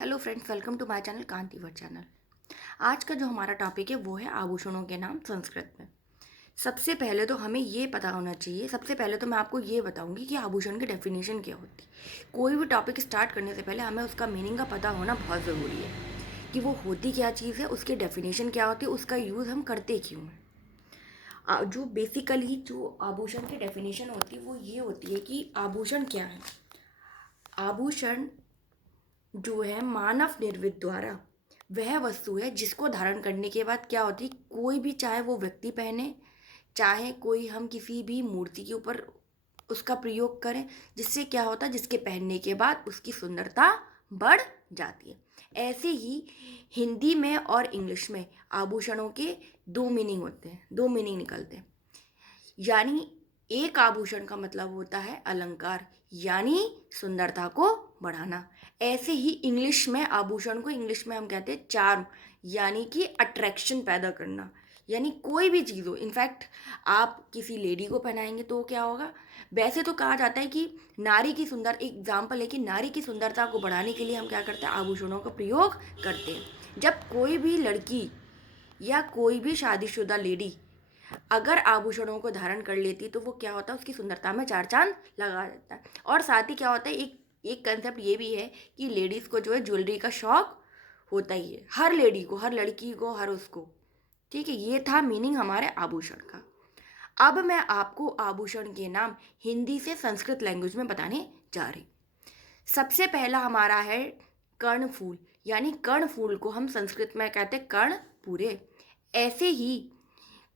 Hello friends, welcome to my channel Kantivar channel. आज का जो हमारा टॉपिक है वो है आभूषणों के नाम संस्कृत में। सबसे पहले तो हमें ये पता होना चाहिए, सबसे पहले तो मैं आपको ये बताऊंगी कि आभूषण की डेफिनेशन क्या होती है। कोई भी टॉपिक स्टार्ट करने से पहले हमें उसका मीनिंग का पता होना बहुत ज़रूरी है कि वो होती क्या चीज़ है, उसकी डेफिनेशन क्या होती है, उसका यूज़ हम करते क्यों हैं। जो बेसिकली जो आभूषण की डेफिनेशन होती है वो ये होती है कि आभूषण क्या है। आभूषण जो है मानव निर्मित द्वारा वह वस्तु है जिसको धारण करने के बाद क्या होती है, कोई भी चाहे वो व्यक्ति पहने, चाहे कोई हम किसी भी मूर्ति के ऊपर उसका प्रयोग करें, जिससे क्या होता है, जिसके पहनने के बाद उसकी सुंदरता बढ़ जाती है। ऐसे ही हिंदी में और इंग्लिश में आभूषणों के दो मीनिंग होते हैं, दो मीनिंग निकलते हैं। यानी एक आभूषण का मतलब होता है अलंकार, यानी सुंदरता को बढ़ाना। ऐसे ही इंग्लिश में आभूषण को इंग्लिश में हम कहते हैं चार्म, यानी कि अट्रैक्शन पैदा करना। यानी कोई भी चीज़ हो, इनफैक्ट आप किसी लेडी को पहनाएंगे तो क्या होगा। वैसे तो कहा जाता है कि नारी की सुंदर एग्जाम्पल है कि नारी की सुंदरता को बढ़ाने के लिए हम क्या करते हैं, आभूषणों का प्रयोग करते हैं। जब कोई भी लड़की या कोई भी शादीशुदा लेडी अगर आभूषणों को धारण कर लेती तो वो क्या होता है, उसकी सुंदरता में चार चांद लगा देता है। और साथ ही क्या होता है, एक एक कंसेप्ट ये भी है कि लेडीज़ को जो है ज्वेलरी का शौक होता ही है, हर लेडी को, हर लड़की को, हर उसको। ठीक है, ये था मीनिंग हमारे आभूषण का। अब मैं आपको आभूषण के नाम हिंदी से संस्कृत लैंग्वेज में बताने जा रही। सबसे पहला हमारा है कर्णफूल, यानी कर्णफूल को हम संस्कृत में कहते हैं कर्णपूरे। ऐसे ही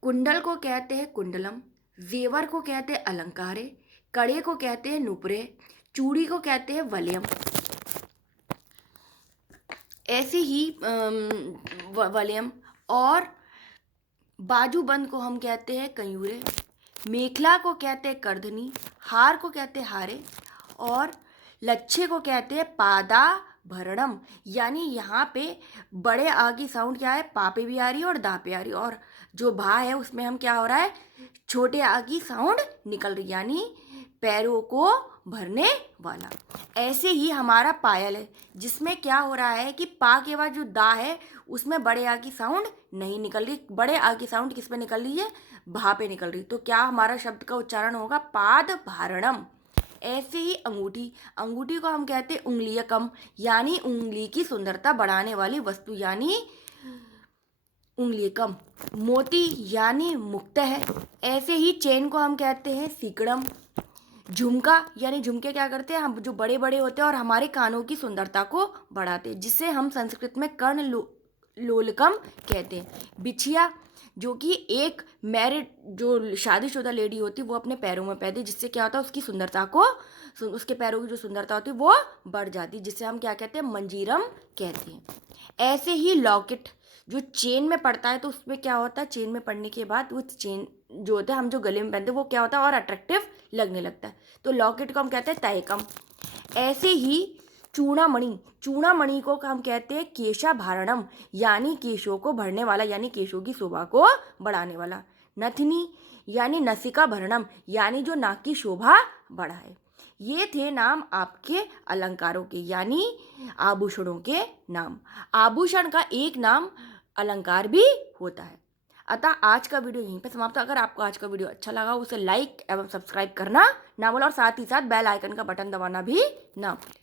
कुंडल को कहते हैं कुंडलम, जेवर को कहते हैं अलंकारे, कड़े को कहते हैं नुपुरे, चूड़ी को कहते हैं वलयम। ऐसे ही वलयम। और बाजूबंद को हम कहते हैं कयूरे, मेखला को कहते हैं करधनी, हार को कहते हैं हारे, और लच्छे को कहते हैं पादा भरणम। यानी यहाँ पे बड़े आ की साउंड क्या है, पा पे भी आ रही है और दा पे आ रही है, और जो भा है उसमें हम क्या हो रहा है, छोटे आ की साउंड निकल रही, यानी पैरों को भरने वाला। ऐसे ही हमारा पायल है, जिसमें क्या हो रहा है कि पा के बाद जो दा है उसमें बड़े आ की साउंड नहीं निकल रही, बड़े आ की साउंड किस पे निकल रही है, भा पे निकल रही। तो क्या हमारा शब्द का उच्चारण होगा, पाद भारणम। ऐसे ही अंगूठी, अंगूठी को हम कहते हैं उंगलियकम, यानी उंगली की सुंदरता बढ़ाने वाली वस्तु, यानी उंगलियकम। मोती यानी मुक्त है। ऐसे ही चेन को हम कहते हैं सीकड़म। झुमका, यानी झुमके क्या करते हैं, हम जो बड़े बड़े होते हैं और हमारे कानों की सुंदरता को बढ़ाते हैं, जिसे हम संस्कृत में लोलकम कहते हैं। बिछिया, जो कि एक मैरिड जो शादीशुदा लेडी होती है वो अपने पैरों में पहनती है, जिससे क्या होता है, उसकी सुंदरता को, उसके पैरों की जो सुंदरता होती है वो बढ़ जाती है, जिसे हम क्या कहते हैं, मंजीरम कहते हैं। ऐसे ही लॉकेट, जो चेन में पड़ता है तो उसमें क्या होता है, चेन में पड़ने के बाद वो चेन जो होता है हम जो गले में पहनते हैं वो क्या होता है, और अट्रैक्टिव लगने लगता है। तो लॉकेट को हम कहते हैं तहकम। ऐसे ही चूड़ामणि, चूड़ामणि को हम कहते हैं केशाभारणम, यानी केशों को भरने वाला, यानी केशों की शोभा को बढ़ाने वाला। नथनी यानी नसिका भरणम, यानी जो नाक की शोभा बढ़ाए। ये थे नाम आपके अलंकारों के, यानी आभूषणों के नाम। आभूषण का एक नाम अलंकार भी होता है। अतः आज का वीडियो यहीं पे समाप्त। अगर आपको आज का वीडियो अच्छा लगा उसे लाइक एवं सब्सक्राइब करना ना भूलें, और साथ ही साथ बेल आइकन का बटन दबाना भी ना भूलें।